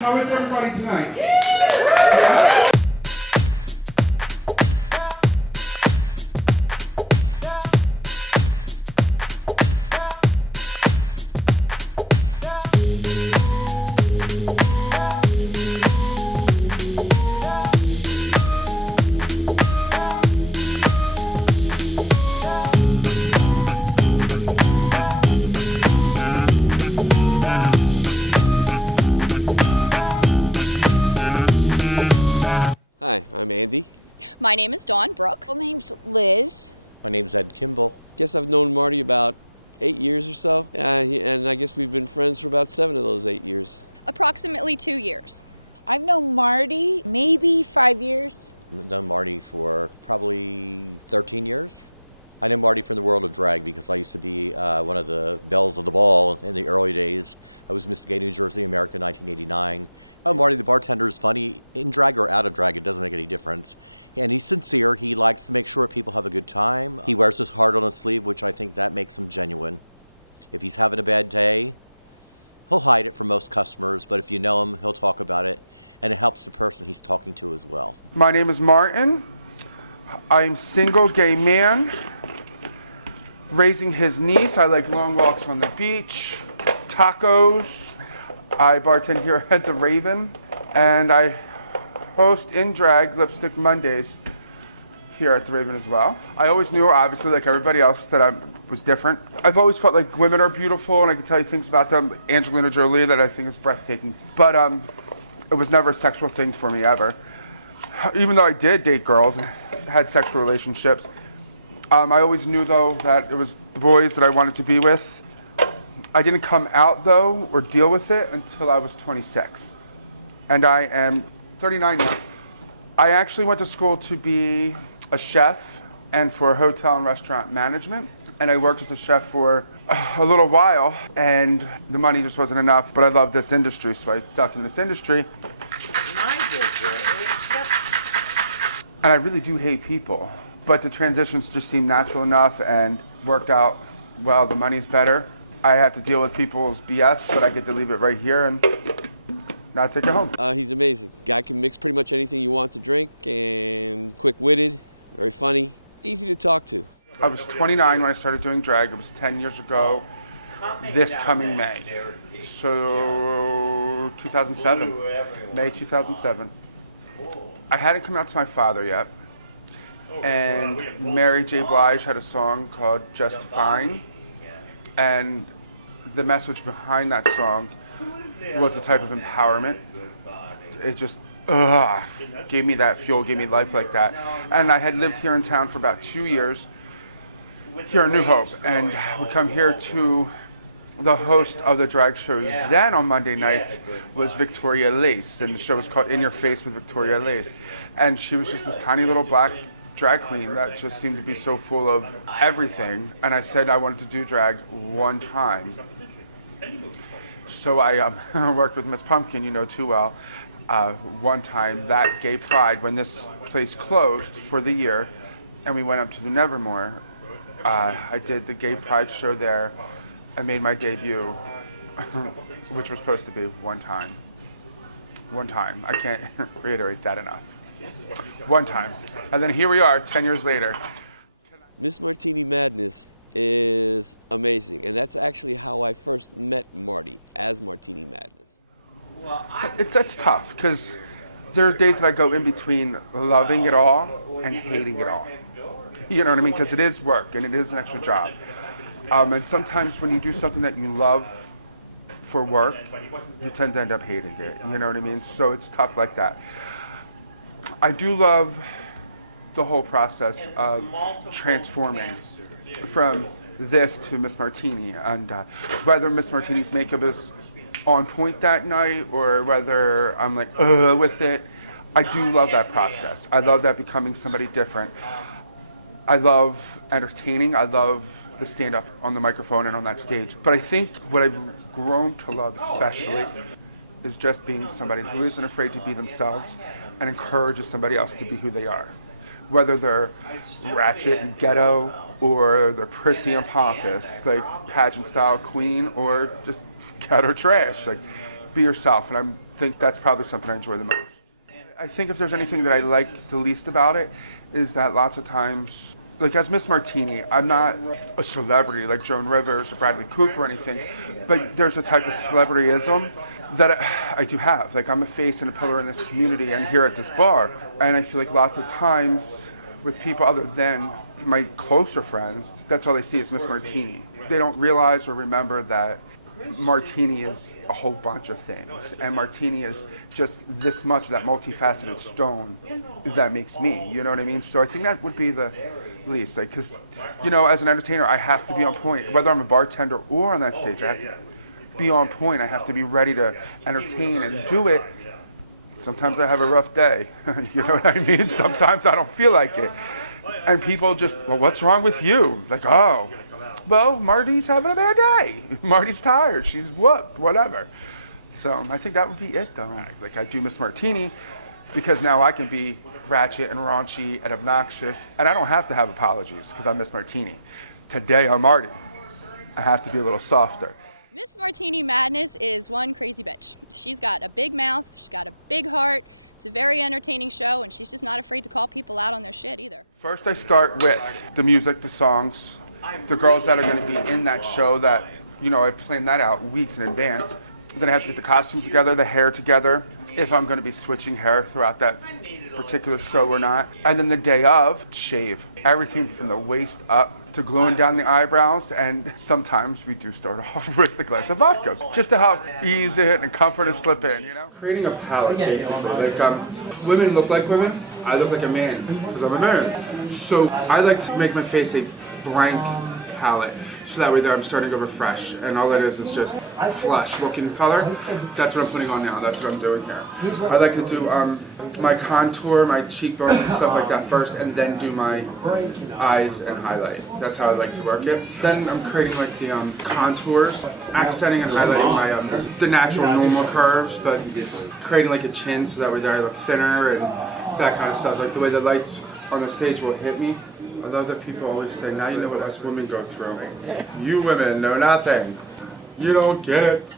How is everybody tonight? Yeah. My name is Martin. I'm single gay man, raising his niece. I like long walks on the beach, tacos. I bartend here at the Raven, and I host In Drag Lipstick Mondays here at the Raven as well. I always knew, obviously, like everybody else, that I was different. I've always felt like women are beautiful, and I can tell you things about them. Angelina Jolie that I think is breathtaking. But it was never a sexual thing for me ever. Even though I did date girls and had sexual relationships, I always knew, though, that it was the boys that I wanted to be with. I didn't come out, though, or deal with it until I was 26. And I am 39 now. I actually went to school to be a chef and for hotel and restaurant management. And I worked as a chef for a little while, and the money just wasn't enough. But I love this industry, so I stuck in this industry. And I really do hate people, but the transitions just seemed natural enough and worked out well. The money's better. I have to deal with people's BS, but I get to leave it right here and not take it home. I was 29 when I started doing drag. It was 10 years ago, this coming May. So 2007, May 2007. I hadn't come out to my father yet, and Mary J. Blige had a song called Just Fine, and the message behind that song was a type of empowerment. It just gave me that fuel, gave me life like that. And I had lived here in town for about 2 years, here in New Hope, and would come here to the host of the drag shows then on Monday nights was Victoria Lace, and the show was called In Your Face with Victoria Lace. And she was just this tiny little black drag queen that just seemed to be so full of everything. And I said I wanted to do drag one time. So I worked with Miss Pumpkin, you know too well, one time, that Gay Pride, when this place closed for the year, and we went up to the Nevermore. I did the Gay Pride show there. I made my debut, which was supposed to be one time. One time. I can't reiterate that enough. One time. And then here we are, 10 years later. It's tough, because there are days that I go in between loving it all and hating it all. You know what I mean? Because it is work, and it is an extra job. And sometimes when you do something that you love for work, you tend to end up hating it. You know what I mean? So it's tough like that. I do love the whole process of transforming from this to Miss Martini. And whether Miss Martini's makeup is on point that night or whether I'm like, with it, I do love that process. I love that becoming somebody different. I love entertaining. I love the stand-up on the microphone and on that stage. But I think what I've grown to love especially is just being somebody who isn't afraid to be themselves and encourages somebody else to be who they are. Whether they're ratchet and ghetto, or they're prissy and pompous, like pageant-style queen, or just ghetto trash. Like, be yourself. And I'm think that's probably something I enjoy the most. I think if there's anything that I like the least about it, is that lots of times, like as Miss Martini, I'm not a celebrity like Joan Rivers or Bradley Cooper or anything, but there's a type of celebrityism that I do have. Like I'm a face and a pillar in this community and here at this bar, and I feel like lots of times with people other than my closer friends, that's all they see is Miss Martini. They don't realize or remember that Martini is a whole bunch of things, and Martini is just this much, that multifaceted stone that makes me, you know what I mean? So I think that would be the least, like, because, you know, as an entertainer, I have to be on point, whether I'm a bartender or on that stage, I have to be on point, I have to be ready to entertain and do it. Sometimes I have a rough day, you know what I mean? Sometimes I don't feel like it, and people just, well, what's wrong with you? Like, oh, well, Marty's having a bad day. Marty's tired. She's whooped, whatever. So I think that would be it, though. Like I do Miss Martini because now I can be ratchet and raunchy and obnoxious, and I don't have to have apologies because I'm Miss Martini. Today I'm Marty. I have to be a little softer. First I start with the music, the songs, the girls that are going to be in that show that, you know, I plan that out weeks in advance. Then I have to get the costumes together, the hair together, if I'm going to be switching hair throughout that particular show or not. And then the day of, shave. Everything from the waist up to gluing down the eyebrows, and sometimes we do start off with a glass of vodka, just to help ease it and comfort and slip in, you know? Creating a palette, basically. Like, women look like women, I look like a man, because I'm a man. So I like to make my face a blank palette, so that way there I'm starting over fresh, and all it is just flesh looking color. That's what I'm putting on now, that's what I'm doing here. I like to do my contour, my cheekbones and stuff like that first, and then do my eyes and highlight. That's how I like to work it. Then I'm creating like the contours, accenting and highlighting my the natural normal curves, but creating like a chin so that way there I look thinner and that kind of stuff, like the way the lights on the stage will hit me. I love that people always say, now you know what us women go through. You women know nothing. You don't get it.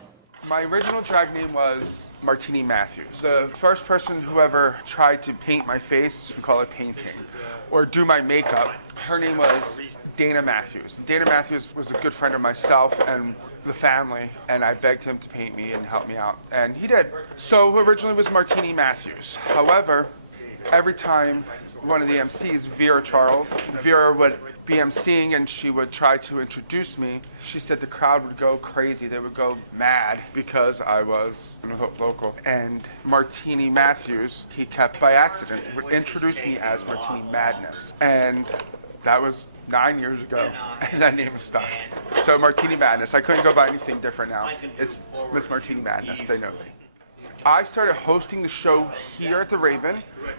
My original drag name was Martini Matthews. The first person who ever tried to paint my face, we call it painting, or do my makeup, her name was Dana Matthews. Dana Matthews was a good friend of myself and the family, and I begged him to paint me and help me out, and he did. So originally it was Martini Matthews. However, every time one of the MCs, Vera Charles, Vera would be MCing and she would try to introduce me. She said the crowd would go crazy. They would go mad because I was local. And Martini Matthews, he kept by accident, would introduce me as Martini Madness. And that was 9 years ago, and that name is stuck. So Martini Madness, I couldn't go by anything different now. It's Miss Martini Madness, they know me. I started hosting the show here at the Raven,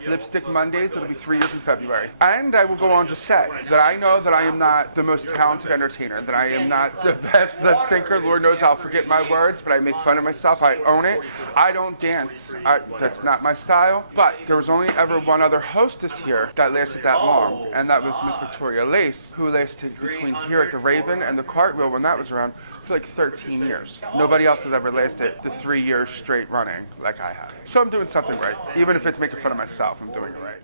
Lipstick Mondays. It'll be 3 years in February. And I will go on to say that I know that I am not the most talented entertainer, that I am not the best lip syncer. Lord knows I'll forget my words, but I make fun of myself. I own it. I don't dance. That's not my style. But there was only ever one other hostess here that lasted that long, and that was Miss Victoria Lace, who lasted between here at the Raven and the Cartwheel when that was around for like 13 years. Nobody else has ever lasted the 3 years straight running like I have. So I'm doing something right. Even if it's making fun of myself, I'm doing it right.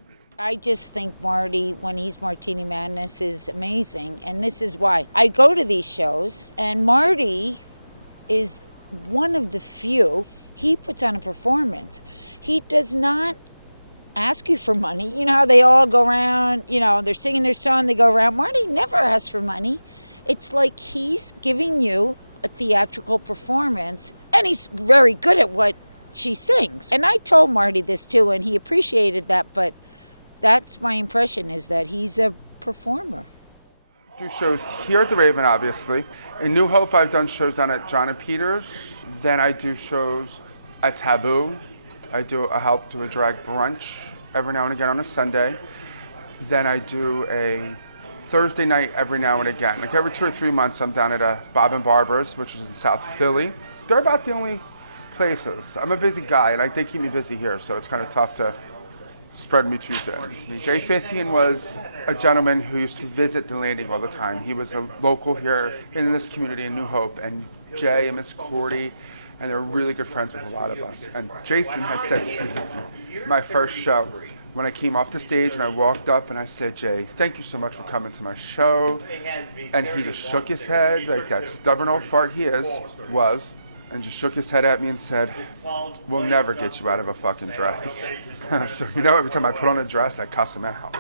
Do shows here at the Raven, obviously. In New Hope, I've done shows down at John and Peters. Then I do shows at Taboo. I help do a drag brunch every now and again on a Sunday. Then I do a Thursday night every now and again. Like every 2 or 3 months, I'm down at a Bob and Barbara's, which is in South Philly. They're about the only places. I'm a busy guy, and they keep me busy here, so it's kind of tough to spread me too thin. Jay Fithian was a gentleman who used to visit the landing all the time. He was a local here in this community in New Hope, and Jay and Miss Cordy and they were really good friends with a lot of us. And Jason had said to me, my first show, when I came off the stage and I walked up and I said, Jay, thank you so much for coming to my show. And he just shook his head, like that stubborn old fart he was, and just shook his head at me and said, we'll never get you out of a fucking dress. So, you know, every time I put on a dress, I cuss him out.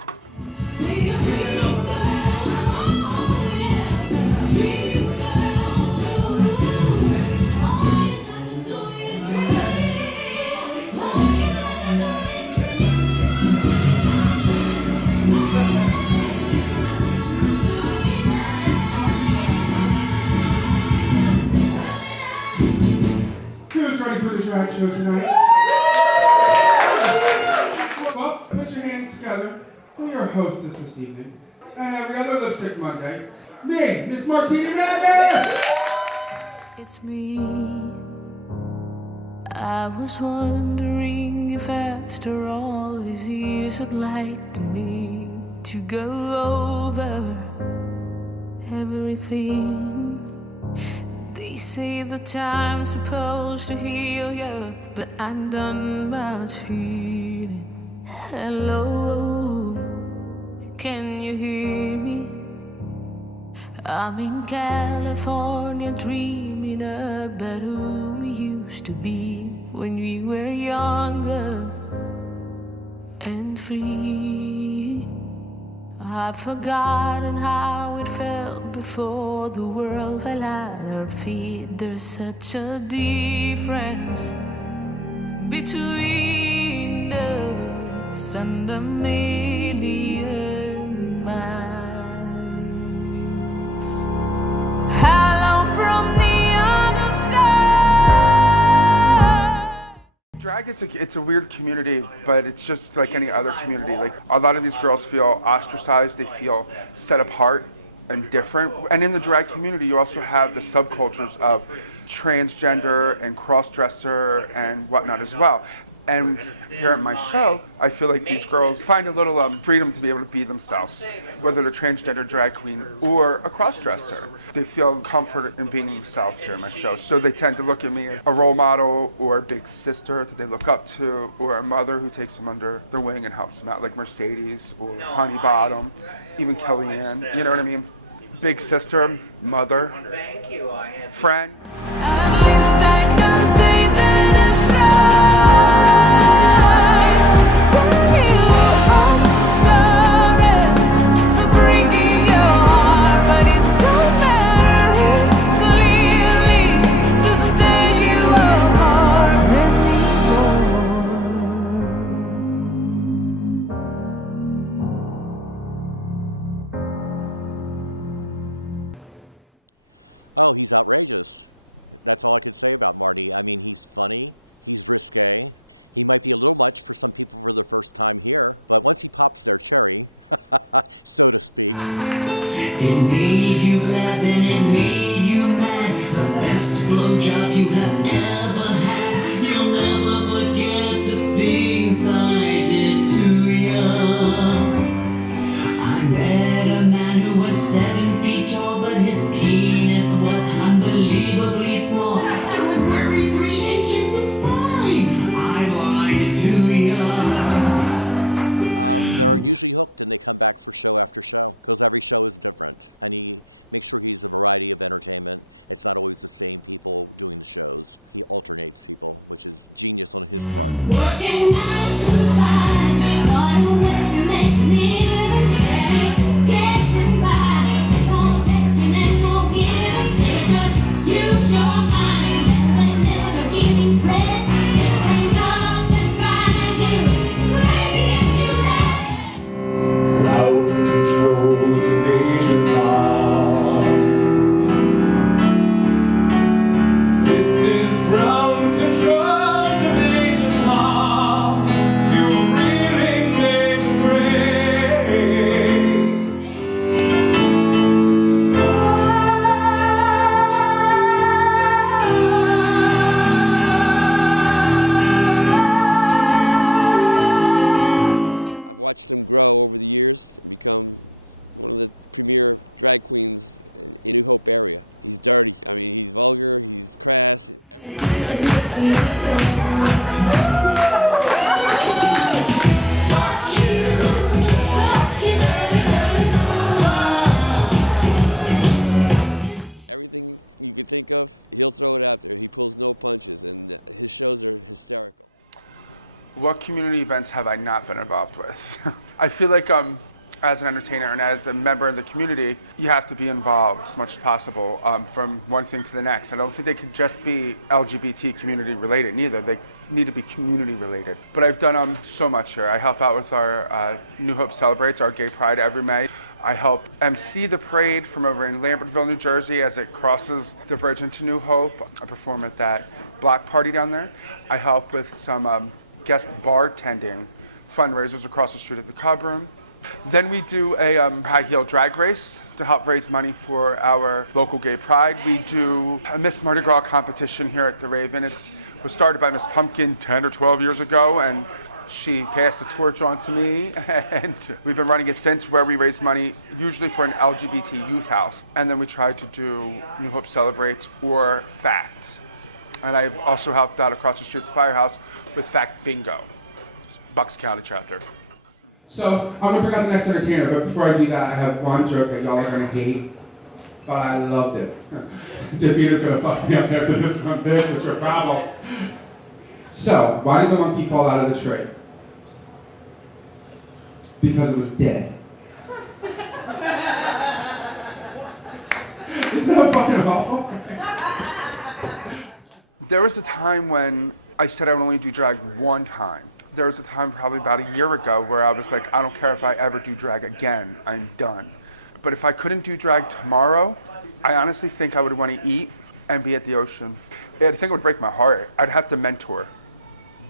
Who's ready for the drag show tonight? Well, put your hands together for your hostess this evening. And every other Lipstick Monday, me, Miss Martini Madness! It's me. I was wondering if after all these years I'd like me to go over everything. They say the time's supposed to heal you, but I'm done much healing. Hello, can you hear me? I'm in California dreaming about who we used to be when we were younger and free. I've forgotten how it felt before the world fell at our feet. There's such a difference between us and a million miles. Hello from the other side. Drag it's a weird community, but it's just like any other community. Like a lot of these girls feel ostracized, they feel set apart and different. And in the drag community, you also have the subcultures of transgender and cross-dresser and whatnot as well. And here at my show, I feel like these girls find a little freedom to be able to be themselves, whether they're transgender drag queen or a cross-dresser. They feel comfort in being themselves here at my show. So they tend to look at me as a role model or a big sister that they look up to, or a mother who takes them under their wing and helps them out, like Mercedes or Honey Bottom, even Kellyanne, you know what I mean? Big sister, mother, friend. At least I can say that it's right to tell you I'm sorry for breaking your heart, but it don't matter. It clearly doesn't tear you apart It made you glad, then it made you mad. The best blowjob you have ever had. You'll never forget the things I did to you. I met a man who was 7 feet tall, but his penis was unbelievably small. Don't worry, 3 inches is fine. I lied to you. community events have I not been involved with? I feel like as an entertainer and as a member of the community, you have to be involved as much as possible from one thing to the next. I don't think they could just be LGBT community related, neither. They need to be community related. But I've done so much here. I help out with our New Hope Celebrates, our gay pride every May. I help MC the parade from over in Lambertville, New Jersey as it crosses the bridge into New Hope. I perform at that block party down there. I help with some guest bartending fundraisers across the street at the Cub Room. Then we do a high heel drag race to help raise money for our local gay pride. We do a Miss Mardi Gras competition here at the Raven. It was started by Miss Pumpkin 10 or 12 years ago, and she passed the torch on to me, and we've been running it since, where we raise money usually for an LGBT youth house. And then we try to do New Hope Celebrates or FACT. And I've also helped out across the street at the Firehouse with FACT Bingo, Bucks County chapter. So, I'm gonna bring out the next entertainer, but before I do that, I have one joke that y'all are gonna hate, but I loved it. Davina's gonna fuck me up after this one, bitch, what's your problem? So, why did the monkey fall out of the tree? Because it was dead. Isn't that fucking awful? There was a time when I said I would only do drag one time. There was a time probably about a year ago where I was like, I don't care if I ever do drag again, I'm done. But if I couldn't do drag tomorrow, I honestly think I would want to eat and be at the ocean. I think it would break my heart. I'd have to mentor.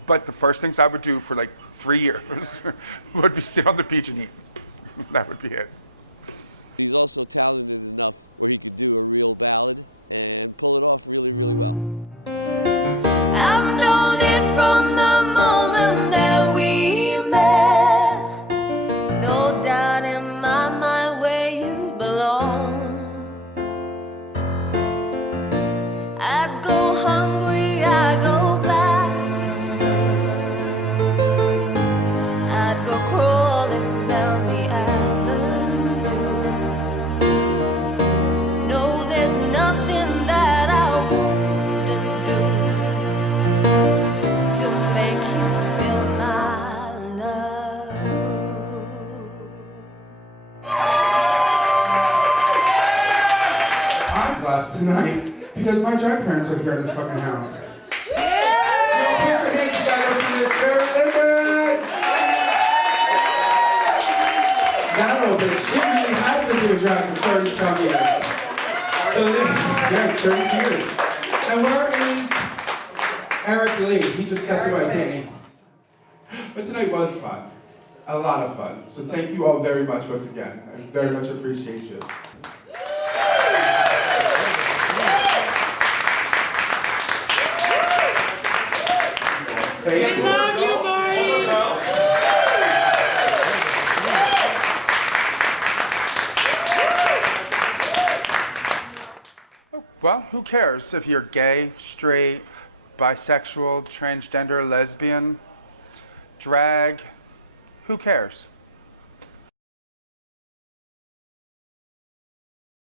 But the first things I would do for like 3 years would be sit on the beach and eat. That would be it. I've known it from the moment that we met. No doubt in my mind where you belong. I'd go hungry, I'd go black and blue. I'd go crawling down the avenue. No, there's nothing that I wouldn't do to make you feel my love. I'm blessed tonight because my drag parents are here in this fucking house. So put your hands together for Miss Linda. That little bitch, she really has been doing drag for 30-some years. Yeah, 30 years. And where is Eric Lee? He just stepped away, didn't he? But tonight was fun. A lot of fun. So thank you all very much once again. I very much appreciate you. Thank you. Love you, Marty. Well, who cares if you're gay, straight, bisexual, transgender, lesbian, drag? Who cares?